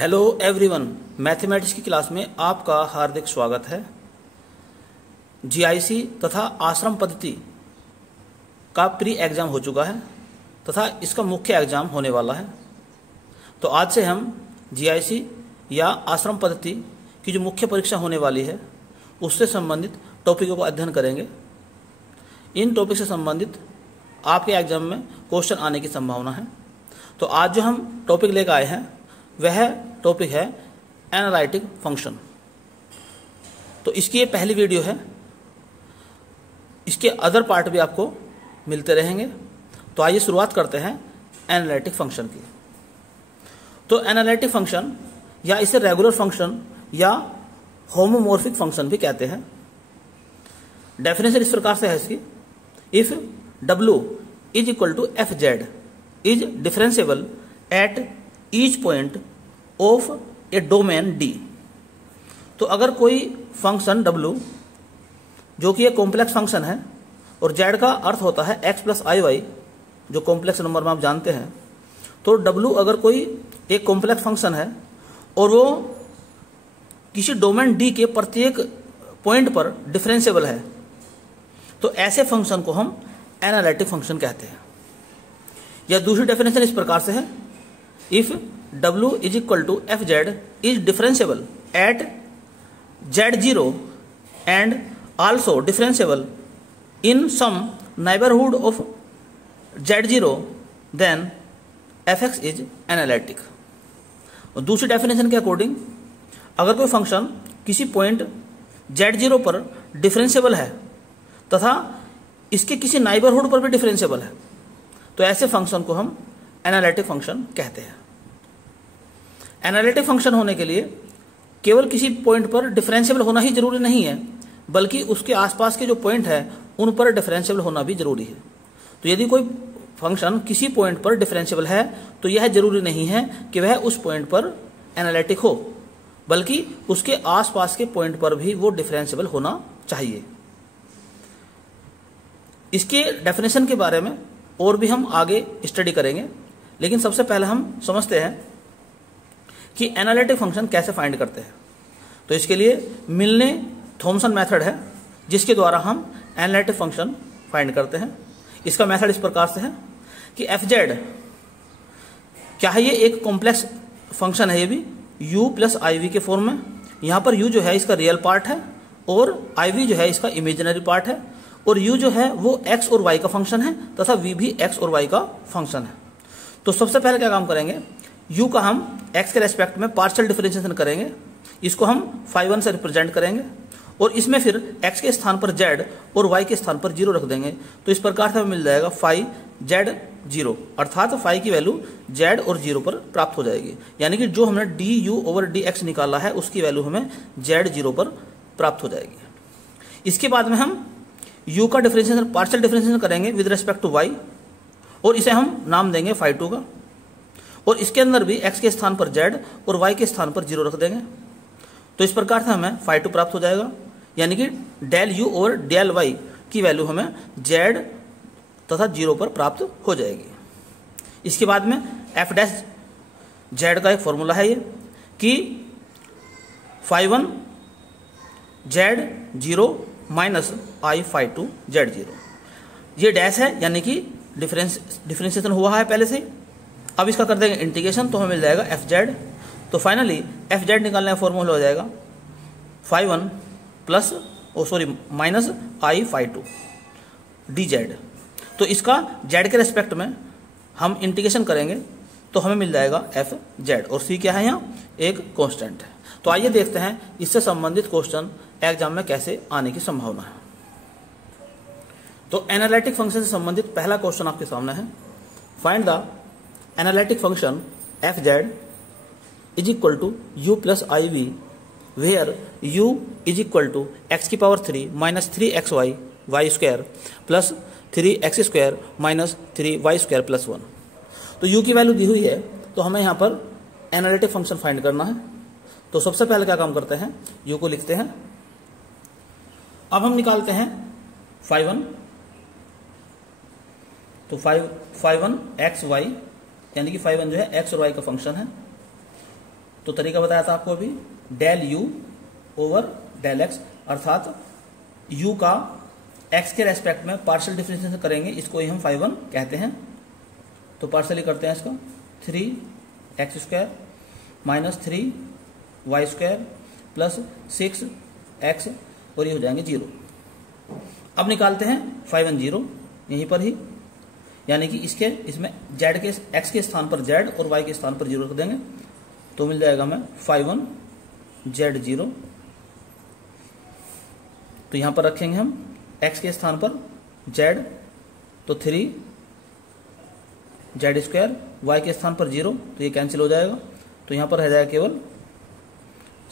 Hello everyone, mathematics की class में आपका हार्दिक स्वागत है। जीआईसी तथा आश्रम पद्धति का प्री एग्जाम हो चुका है तथा इसका मुख्य एग्जाम होने वाला है। तो आज से हम जीआईसी या आश्रम पद्धति की जो मुख्य परीक्षा होने वाली है उससे संबंधित टॉपिकों को अध्ययन करेंगे। इन टॉपिक से संबंधित आपके एग्जाम में क्वेश्चन आने की संभावना है। तो आज जो हम टॉपिक लेकर आए हैं वह टॉपिक है एनालिटिक फंक्शन। तो इसकी ये पहली वीडियो है, इसके अदर पार्ट भी आपको मिलते रहेंगे। तो आइए शुरुआत करते हैं एनालिटिक फंक्शन की। तो एनालिटिक फंक्शन या इसे रेगुलर फंक्शन या होमोमॉर्फिक फंक्शन भी कहते हैं। डेफिनेशन इस प्रकार से है इसकी, if W is equal to f Z is differentiable at each point of a domain D। तो अगर कोई फंक्शन W जो कि एक कॉम्प्लेक्स फंक्शन है और Z का अर्थ होता है x प्लस आई वाई, जो कॉम्प्लेक्स नंबर में आप जानते हैं। तो W अगर कोई एक कॉम्प्लेक्स फंक्शन है और वो किसी डोमेन D के प्रत्येक पॉइंट पर डिफरेंशिएबल है तो ऐसे फंक्शन को हम एनालिटिक फंक्शन कहते हैं। या दूसरी डेफिनेशन इस प्रकार से है, if W is equal to f Z is differentiable at Z0 and also differentiable in some neighbourhood of Z0 then fx is analytic. दूसरी डेफिनेशन के अकॉर्डिंग अगर कोई फंक्शन किसी पॉइंट Z0 पर डिफरेंशिएबल है तथा इसके किसी नाइबरहुड पर भी डिफरेंशिएबल है तो ऐसे फंक्शन को हम एनालिटिक फंक्शन कहते हैं। एनालिटिक फंक्शन होने के लिए केवल किसी पॉइंट पर डिफरेंशिएबल होना ही जरूरी नहीं है, बल्कि उसके आसपास के जो पॉइंट है उन पर डिफरेंशिएबल होना भी जरूरी है। तो यदि कोई फंक्शन किसी पॉइंट पर डिफरेंशिएबल है तो यह जरूरी नहीं है कि वह उस पॉइंट पर एनालिटिक हो, बल्कि उसके आसपास के पॉइंट पर भी वो डिफरेंशिएबल होना चाहिए। इसके डेफिनेशन के बारे में और भी हम आगे स्टडी करेंगे, लेकिन सबसे पहले हम समझते हैं कि एनालिटिक फंक्शन कैसे फाइंड करते हैं। तो इसके लिए मिलने थॉमसन मेथड है जिसके द्वारा हम एनालिटिक फंक्शन फाइंड करते हैं। इसका मेथड इस प्रकार से है कि एफ जेड क्या है, ये एक कॉम्प्लेक्स फंक्शन है, ये भी u प्लस आई वी के फॉर्म में। यहाँ पर u जो है इसका रियल पार्ट है और आई वी जो है इसका इमेजिनरी पार्ट है, और u जो है वो x और y का फंक्शन है तथा v भी x और y का फंक्शन है। तो सबसे पहले क्या काम करेंगे, u का हम x के रेस्पेक्ट में पार्शियल डिफरेंशिएशन करेंगे, इसको हम φ1 से रिप्रेजेंट करेंगे और इसमें फिर x के स्थान पर z और y के स्थान पर 0 रख देंगे। तो इस प्रकार से हमें मिल जाएगा φ z 0, अर्थात φ की वैल्यू z और 0 पर प्राप्त हो जाएगी। यानी कि जो हमने du ओवर dx निकाला है उसकी वैल्यू हमें z 0 पर प्राप्त हो जाएगी। इसके बाद में हम u का डिफरेंशिएशन पार्शियल डिफरेंशिएशन करेंगे विद रेस्पेक्ट टू y और इसे हम नाम देंगे φ2 का, और इसके अंदर भी x के स्थान पर z और y के स्थान पर 0 रख देंगे। तो इस प्रकार से हमें φ2 प्राप्त हो जाएगा, यानी कि डेल u और डेल y की वैल्यू हमें z तथा 0 पर प्राप्त हो जाएगी। इसके बाद में f डैश z का एक फॉर्मूला है ये कि φ1 z 0 माइनस आई φ2 z0। ये डैश है यानी कि डिफरेंशिएशन हुआ है पहले से। अब इसका कर देंगे इंटीग्रेशन तो हमें मिल जाएगा एफ जेड। तो फाइनली एफ जेड निकालने का फॉर्मूला हो जाएगा φ1 प्लस माइनस आई φ2 dz। तो इसका z के रेस्पेक्ट में हम इंटीग्रेशन करेंगे तो हमें मिल जाएगा एफ जेड, और c क्या है, यहाँ एक कांस्टेंट है। तो आइए देखते हैं इससे संबंधित क्वेश्चन एग्जाम में कैसे आने की संभावना है। तो एनालिटिक फंक्शन से संबंधित पहला क्वेश्चन आपके सामने है, find the analytic function F Z is equal to U plus I V where u is equal to X की power 3 minus 3xy Y square plus 3x square minus 3y square plus 1। तो u की value दी हुई है तो हमें यहाँ पर analytic function find करना है। तो सबसे पहले क्या काम करते हैं, u को लिखते हैं। अब हम निकालते हैं φ1। तो φ1 x y यानी कि φ1 जो है x और y का फंक्शन है तो तरीका बताया था आपको अभी, del u over del x, अर्थात u का x के रेस्पेक्ट में पार्शियल डिफरेंशिएशन करेंगे, इसको ही हम phi1 कहते हैं। तो पार्शियली करते हैं इसका, 3x² minus 3y² plus 6x, और ये हो जाएंगे 0। अब निकालते हैं phi1 0 यहीं पर ही, यानी कि इसमें z के x के स्थान पर z और y के स्थान पर 0 रख देंगे, तो मिल जाएगा हमें phi1 z0। तो यहां पर रखेंगे हम x के स्थान पर z, तो 3 z², y के स्थान पर 0, तो ये कैंसिल हो जाएगा, तो यहां पर रह जाएगा केवल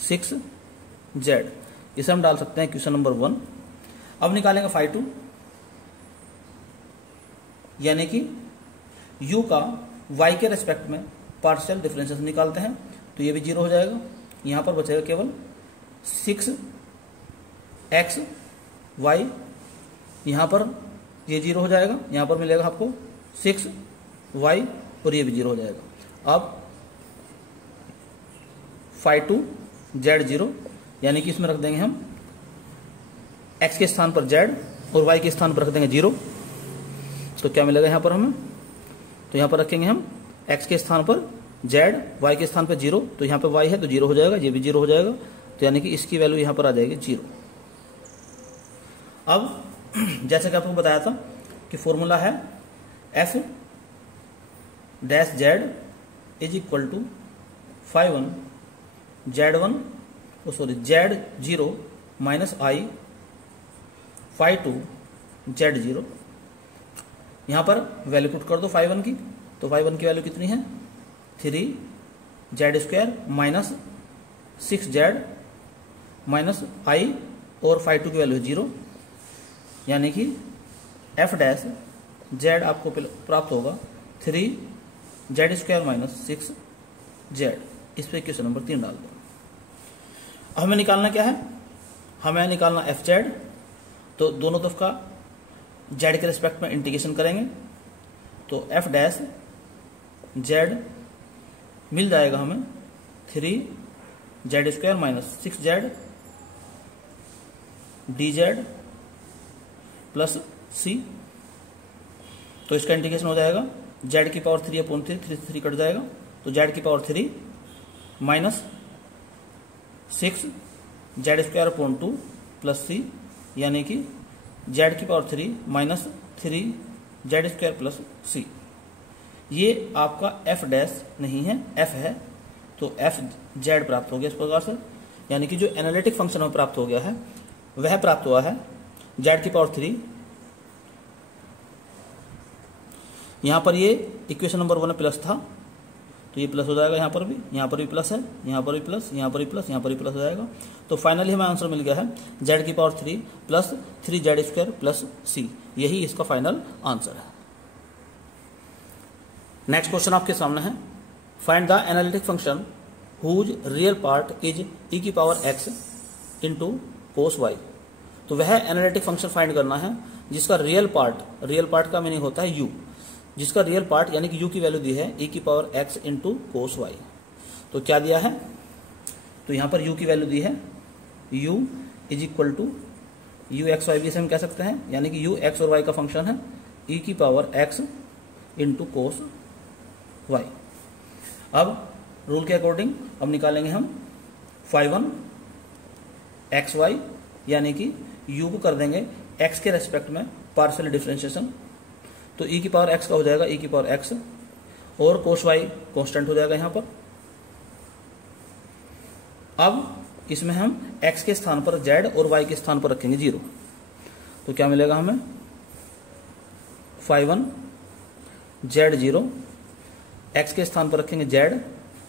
6z। इसे हम डाल सकते हैं क्वेश्चन नंबर 1। अब निकालेंगे phi2, यानी कि u का y के रेस्पेक्ट में पार्शियल डिफरेंशिएशन निकालते हैं, तो ये भी 0 हो जाएगा। यहां पर बचेगा केवल 6x y, यहां पर ये 0 हो जाएगा, यहां पर मिलेगा आपको 6y, और ये भी 0 हो जाएगा। अब phi2 z0, यानी कि इसमें रख देंगे हम x के स्थान पर z और y के स्थान पर रख देंगे 0, तो क्या मिलेगा यहां पर हमें, तो यहां पर रखेंगे हम x के स्थान पर z, y के स्थान पर 0, तो यहां पर y है तो 0 हो जाएगा, ये भी 0 हो जाएगा, तो यानी कि इसकी वैल्यू यहां पर आ जाएगी 0। अब जैसे कि आपको बताया था कि फॉर्मूला है f dash z is equal to phi1 z1 z0 minus i phi2 z0। यहां पर वैल्यू पुट कर दो phi1 की, तो phi1 की वैल्यू कितनी है, 3z² minus 6z minus i, और phi2 की वैल्यू 0, यानी कि f डैश z आपको प्राप्त होगा 3z² माइनस 6z। इस पर क्वेश्चन नंबर 3 डाल दो। हमें निकालना क्या है, हमें निकालना fz, तो दोनों तरफ का z के रिस्पेक्ट में इंटीग्रेशन करेंगे, तो f डैश z मिल जाएगा हमें 3z² minus 6z dz plus c, तो इसका इंटीग्रेशन हो जाएगा z की पावर 3/3 कट जाएगा, तो z की power 3 minus 6z²/2 plus c, यानी कि z की power 3 minus 3z² plus c। ये आपका f डैश नहीं है, f है, तो f z प्राप्त हो गया इस प्रकार से, यानी कि जो एनालिटिक फंक्शन हमें प्राप्त हो गया है वह प्राप्त हुआ है z की पावर 3। यहां पर ये इक्वेशन नंबर 1 प्लस था, तो ये प्लस हो जाएगा, यहां पर भी प्लस है, यहां पर भी प्लस, यहां पर भी प्लस, यहां पर भी प्लस हो जाएगा। तो फाइनली हमें आंसर मिल गया है z की power 3 plus 3z² plus c, यही इसका फाइनल आंसर है। नेक्स्ट क्वेश्चन आपके सामने है, find the analytic function whose real part is e की power x into cos y। तो वह एनालिटिक फंक्शन फाइंड करना है जिसका रियल पार्ट का मीनिंग होता है u, जिसका रियल पार्ट यानी कि u की वैल्यू दी है e की power x into cos y। तो क्या दिया है, तो यहां पर u की वैल्यू दी है u is equal to u(x, y) भी इसे हम कह सकते हैं, यानी कि u x और y का फंक्शन है e की power x into cos y। अब रूल के अकॉर्डिंग अब निकालेंगे हम phi1 xy, यानी कि u को कर देंगे x के रेस्पेक्ट में पार्शियल डिफरेंशिएशन, तो e की पावर x का हो जाएगा e की पावर x, और कोस y कांस्टेंट हो जाएगा यहां पर। अब इसमें हम x के स्थान पर z और y के स्थान पर रखेंगे 0, तो क्या मिलेगा हमें, phi1 z0, x के स्थान पर रखेंगे z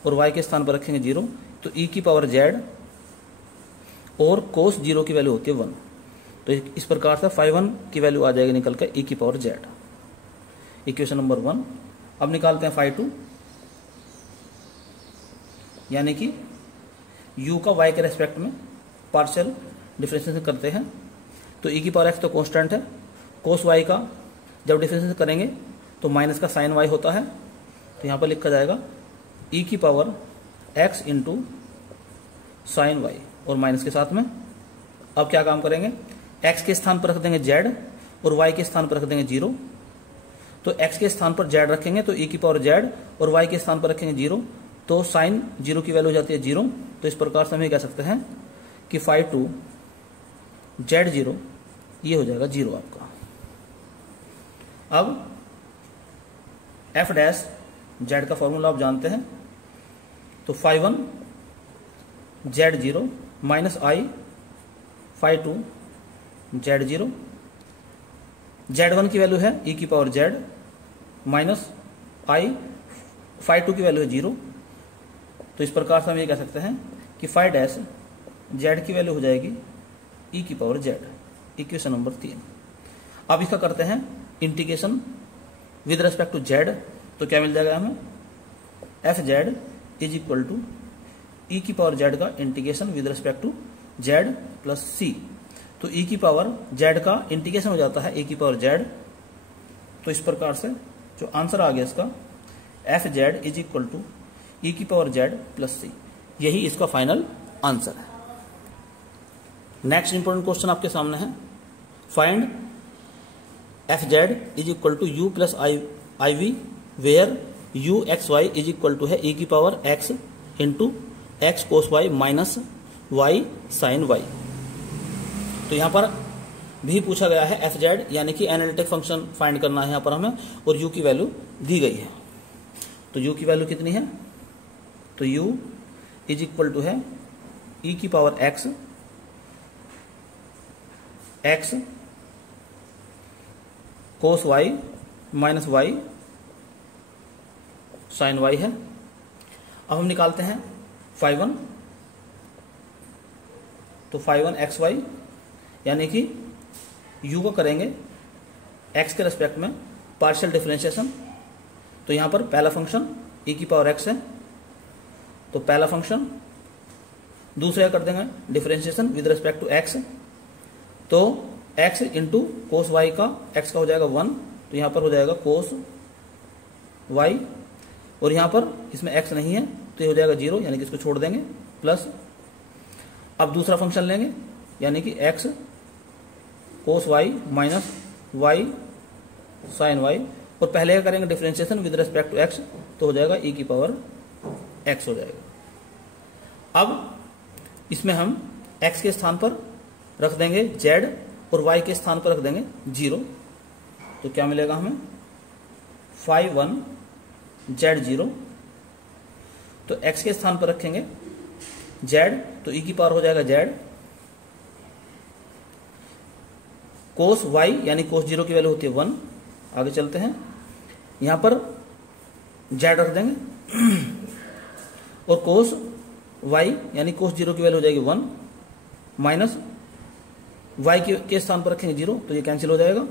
और y के स्थान पर रखेंगे 0, तो e की पावर z और कोस 0 की वैल्यू होती है 1, तो इस प्रकार से phi1 की वैल्यू आ जाएगी निकल कर e की पावर z। Equation number 1। अब निकालते हैं phi2, यानी कि u का y के रेस्पेक्ट में पार्शियल डिफरेंशिएशन करते हैं, तो e की पावर x तो कांस्टेंट है, कोस y का जब डिफरेंशिएशन करेंगे तो माइनस का साइन y होता है, तो यहां पर लिखा जाएगा e की power x into sine Y और माइनस के साथ में। अब क्या काम करेंगे, x के स्थान पर रख देंगे z और y के स्थान पर रख देंगे 0। तो x के स्थान पर z रखेंगे तो e की पावर z और y के स्थान पर रखेंगे 0, तो साइन 0 की वैल्यू हो जाती है 0। तो इस प्रकार से हम ये कह सकते हैं कि फाई टू z0 ये हो जाएगा 0 आपका। अब f डैश z का फॉर्मूला आप जानते हैं, तो phi 1 z0 minus i phi two z0, z1 की वैल्यू है e की power z minus i phi two की वैल्यू है 0। तो इस प्रकार से हम ये कह सकते हैं कि फाई डैश z की वैल्यू हो जाएगी e की पावर z, इक्वेशन नंबर 3। अब इसका करते हैं integration with respect to z, तो क्या मिल जाएगा हमें, F Z is equal to E की पावर z का integration with respect to z plus सी। तो e की पावर z का इंटीग्रेशन हो जाता है e की पावर z। तो इस प्रकार से जो आंसर आ गया इसका F Z is equal to E की पावर z प्लस सी, यही इसका फाइनल आंसर है। नेक्स्ट इंपॉर्टेंट क्वेश्चन आपके सामने है, find F Z is equal to U plus I V where U X Y is equal to है E की power x into X cos Y minus Y sine Y. तो यहां पर भी पूछा गया है एफ जेड यानी कि एनालिटिक फंक्शन फाइंड करना है यहां पर हमें, और यू की वैल्यू दी गई है। तो यू की वैल्यू कितनी है, तो यू इज इक्वल टू है ई की power X X cos Y minus Y sine Y है। अब हम निकालते हैं फाई 1, तो फाई 1 एक्स वाई यानी कि u को करेंगे x के रेस्पेक्ट में पार्शियल डिफरेंशिएशन। तो यहां पर पहला फंक्शन e की पावर x है, तो पहला फंक्शन, दूसरा कर देंगे differentiation with respect to x, तो x इंटू कोस वाई का x का हो जाएगा 1, तो यहां पर हो जाएगा कोस y, और यहां पर इसमें x नहीं है तो ये हो जाएगा 0, यानी कि इसको छोड़ देंगे, प्लस अब दूसरा फंक्शन लेंगे यानी कि x cos Y minus Y sine Y, और पहले क्या करेंगे differentiation with respect to x, तो हो जाएगा e की पावर x हो जाएगा। अब इसमें हम x के स्थान पर रख देंगे z और y के स्थान पर रख देंगे 0, तो क्या मिलेगा हमें, फाई 1 z0, तो x के स्थान पर रखेंगे z, तो e की पावर हो जाएगा z, कोस y यानी कोस 0 की वैल्यू होती है 1। आगे चलते हैं, यहां पर z रख देंगे और कोस y यानी कोस 0 की वैल्यू हो जाएगी 1, माइनस y के स्थान पर रखेंगे 0, तो ये कैंसिल हो जाएगा,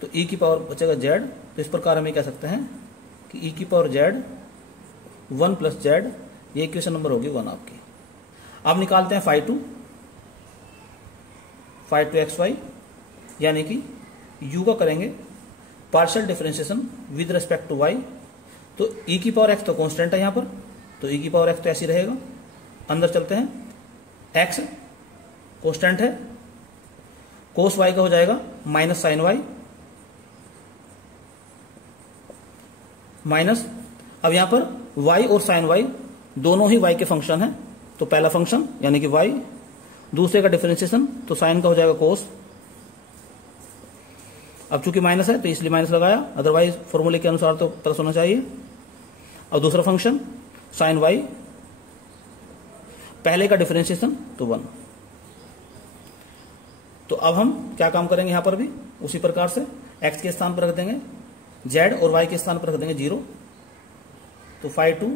तो e की पावर बचेगा z। तो इस प्रकार हम ये कह सकते हैं कि e की पावर z 1 प्लस z, ये इक्वेशन नंबर होगी 1 आपकी। अब निकालते हैं फाई टू एक्स वाई, यानी कि u का करेंगे partial differentiation with respect to y, तो e की पावर x तो कांस्टेंट है यहां पर, तो e की पावर x तो ऐसी रहेगा। अंदर चलते हैं, x कांस्टेंट है, कोस y का हो जाएगा माइनस साइन y माइनस, अब यहां पर y और साइन y दोनों ही y के फंक्शन है, तो पहला फंक्शन यानी कि y, दूसरे का डिफरेंशिएशन, तो साइन का हो जाएगा कोस। अब चूंकि माइनस है तो इसलिए माइनस लगाया, अदरवाइज फॉर्मूले के अनुसार तो प्लस होना चाहिए। अब दूसरा फंक्शन साइन y, पहले का डिफरेंशिएशन तो 1। तो अब हम क्या काम करेंगे, यहां पर भी उसी प्रकार से x के स्थान पर रख देंगे z और y के स्थान पर रख देंगे 0, तो फाई टू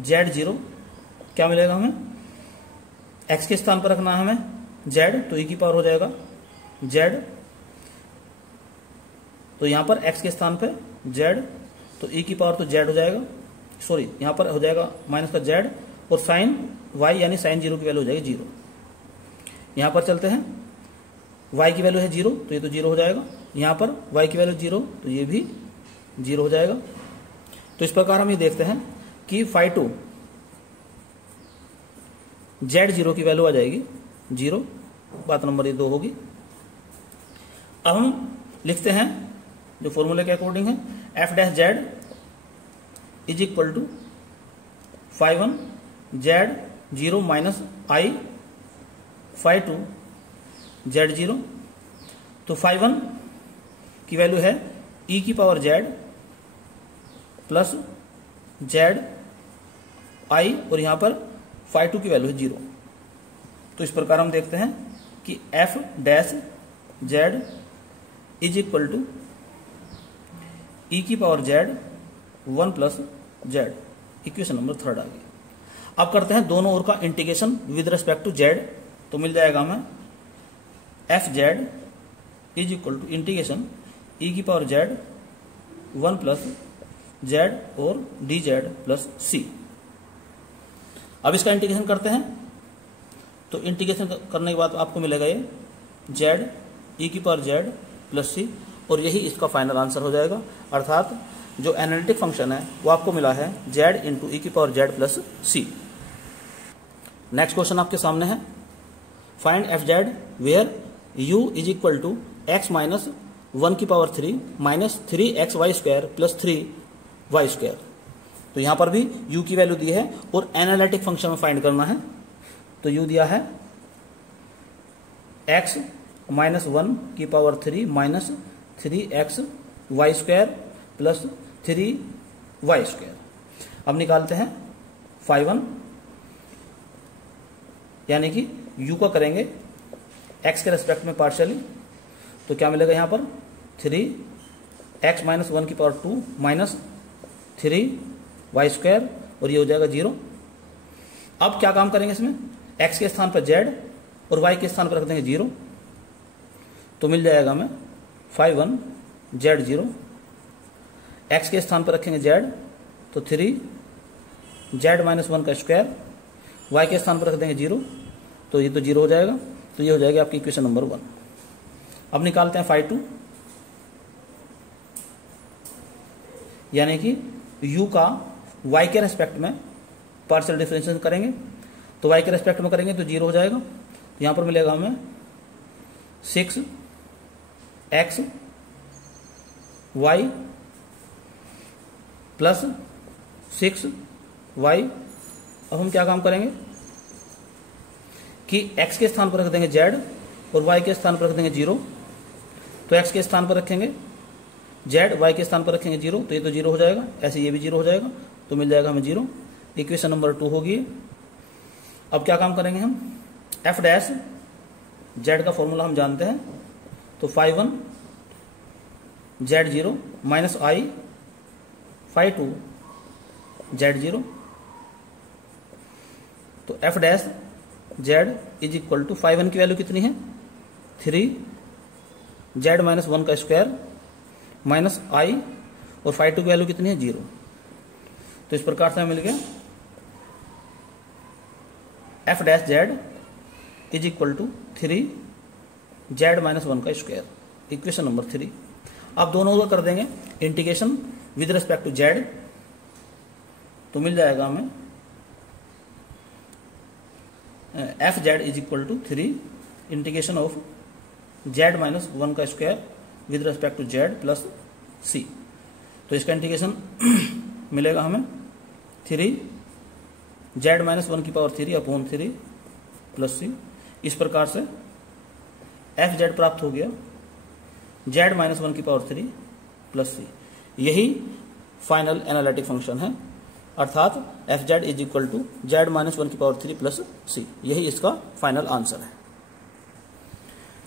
z0 क्या मिलेगा हमें, x के स्थान पर रखना है हमें z, तो e की पावर हो जाएगा z, तो यहां पर x के स्थान पे z, तो e की पावर तो z हो जाएगा, सॉरी यहां पर हो जाएगा माइनस का z, और साइन y यानी साइन 0 की वैल्यू हो जाएगी 0। यहां पर चलते हैं, y की वैल्यू है 0, तो ये तो 0 हो जाएगा, यहां पर y की वैल्यू 0, तो ये भी 0 हो जाएगा। तो इस प्रकार हम ये देखते हैं कि phi2 Z0 की वैल्यू आ जाएगी 0, बात नंबर ये 2 होगी। अब हम लिखते हैं जो फॉर्मूले के अकॉर्डिंग है, f dash z is equal to phi1 Z0 minus I phi2 Z0। तो phi1 की वैल्यू है e की power z plus z I, और यहां पर phi2 की वैल्यू है 0। तो इस प्रकार हम देखते हैं कि f dash z is equal to e की power z 1 plus z। Equation number 3 आ गई। अब करते हैं दोनों ओर का integration with respect to z। तो मिल जाएगा हमें F Z is equal to integration e की पावर z 1 प्लस z और डी जेड प्लस सी। अब इसका इंटीग्रेशन करते हैं। तो इंटीग्रेशन करने के बाद आपको मिलेगा ये z e की पावर z प्लस सी, और यही इसका फाइनल आंसर हो जाएगा। अर्थात जो एनालिटिक फंक्शन है वो आपको मिला है z इंटू ई की power z plus c. Next question आपके सामने है, find F z where u is equal to x minus 1 की power 3 minus 3xy square plus 3y square. तो यहां पर भी u की वैल्यू दी है और एनालिटिक फंक्शन में फाइंड करना है। तो u दिया है x माइनस 1 की power 3 minus 3xy square plus 3y square. अब निकालते हैं phi1, यानी कि u का करेंगे x के रेस्पेक्ट में पार्शियली। तो क्या मिलेगा यहाँ पर 3x माइनस 1 की पावर 2 माइनस 3y स्क्वायर, और ये हो जाएगा 0। अब क्या काम करेंगे इसमें, x के स्थान पर z और y के स्थान पर रख देंगे 0। तो मिल जाएगा हमें phi1 z0, x के स्थान पर रखेंगे z तो 3z माइनस 1 का स्क्वायर, y के स्थान पर रख देंगे 0 तो ये तो 0 हो जाएगा। तो ये हो जाएगी आपकी इक्वेशन नंबर 1। अब निकालते हैं phi2, यानी कि u का y के रेस्पेक्ट में पार्शियल डिफरेंशिएशन करेंगे। तो y के रेस्पेक्ट में करेंगे तो 0 हो जाएगा। तो यहां पर मिलेगा हमें 6x y प्लस 6y। अब हम क्या काम करेंगे कि x के स्थान पर रख देंगे z और y के स्थान पर रख देंगे 0। तो x के स्थान पर रखेंगे z, y के स्थान पर रखेंगे 0, तो ये तो 0 हो जाएगा। ऐसे ये भी 0 हो जाएगा, तो मिल जाएगा हमें 0। इक्वेशन नंबर 2 होगी। अब क्या काम करेंगे हम, f डैश z का फॉर्मूला हम जानते हैं। तो phi1 z0 minus I phi2 z0। तो f dash z is equal to phi1 की वैल्यू कितनी है 3z माइनस 1 का स्क्वायर माइनस I, और phi2 की वैल्यू कितनी है 0। तो इस प्रकार से हमें मिल गया f dash z is equal to 3z minus 1 का स्क्वायर। Equation number 3। अब दोनों का कर देंगे integration with respect to z। तो मिल जाएगा हमें F Z is equal to 3 integration of z minus 1 का square with respect to z plus c। तो इसका इंटीग्रेशन मिलेगा हमें 3z माइनस 1 की पावर 3 अपॉन 3 प्लस c। इस प्रकार से एफ जेड प्राप्त हो गया z माइनस 1 की पावर 3 प्लस c। यही फाइनल एनालिटिक फंक्शन है, अर्थात f Z is equal to z minus 1 की पावर 3 प्लस c। यही इसका फाइनल आंसर है।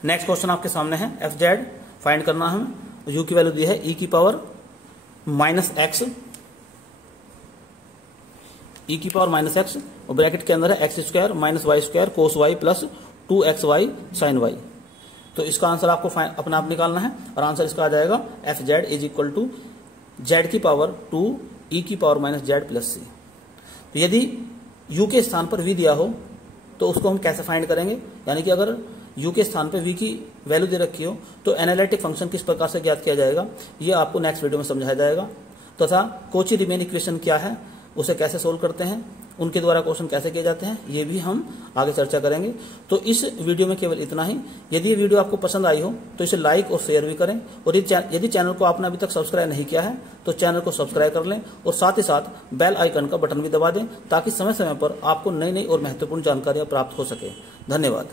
नेक्स्ट क्वेश्चन आपके सामने है, एफ जेड फाइंड करना है। u की वैल्यू दी है e की पावर माइनस एक्स, ई की पावर माइनस एक्स, और ब्रैकेट के अंदर है x square minus y square cos y plus 2xy sine Y. तो इसका आंसर आपको अपने आप निकालना है, और आंसर इसका आ जाएगा f Z is equal to z की पावर 2 ई की पावर माइनस जेड प्लस सी। तो यदि u के स्थान पर v दिया हो तो उसको हम कैसे फाइंड करेंगे, यानी कि अगर u के स्थान पर v की वैल्यू दे रखी हो तो एनालिटिक फंक्शन किस प्रकार से ज्ञात किया जाएगा, ये आपको नेक्स्ट वीडियो में समझाया जाएगा। तथा कोची रीमेन इक्वेशन क्या है उसे कैसे सोल्व करते हैं, उनके द्वारा क्वेश्चन कैसे किए जाते हैं, ये भी हम आगे चर्चा करेंगे। तो इस वीडियो में केवल इतना ही। यदि ये वीडियो आपको पसंद आई हो तो इसे लाइक और शेयर भी करें, और यदि चैनल को आपने अभी तक सब्सक्राइब नहीं किया है तो चैनल को सब्सक्राइब कर लें, और साथ ही साथ बेल आइकन का बटन भी दबा दें, ताकि समय समय पर आपको नई नई और महत्वपूर्ण जानकारियां प्राप्त हो सके। धन्यवाद।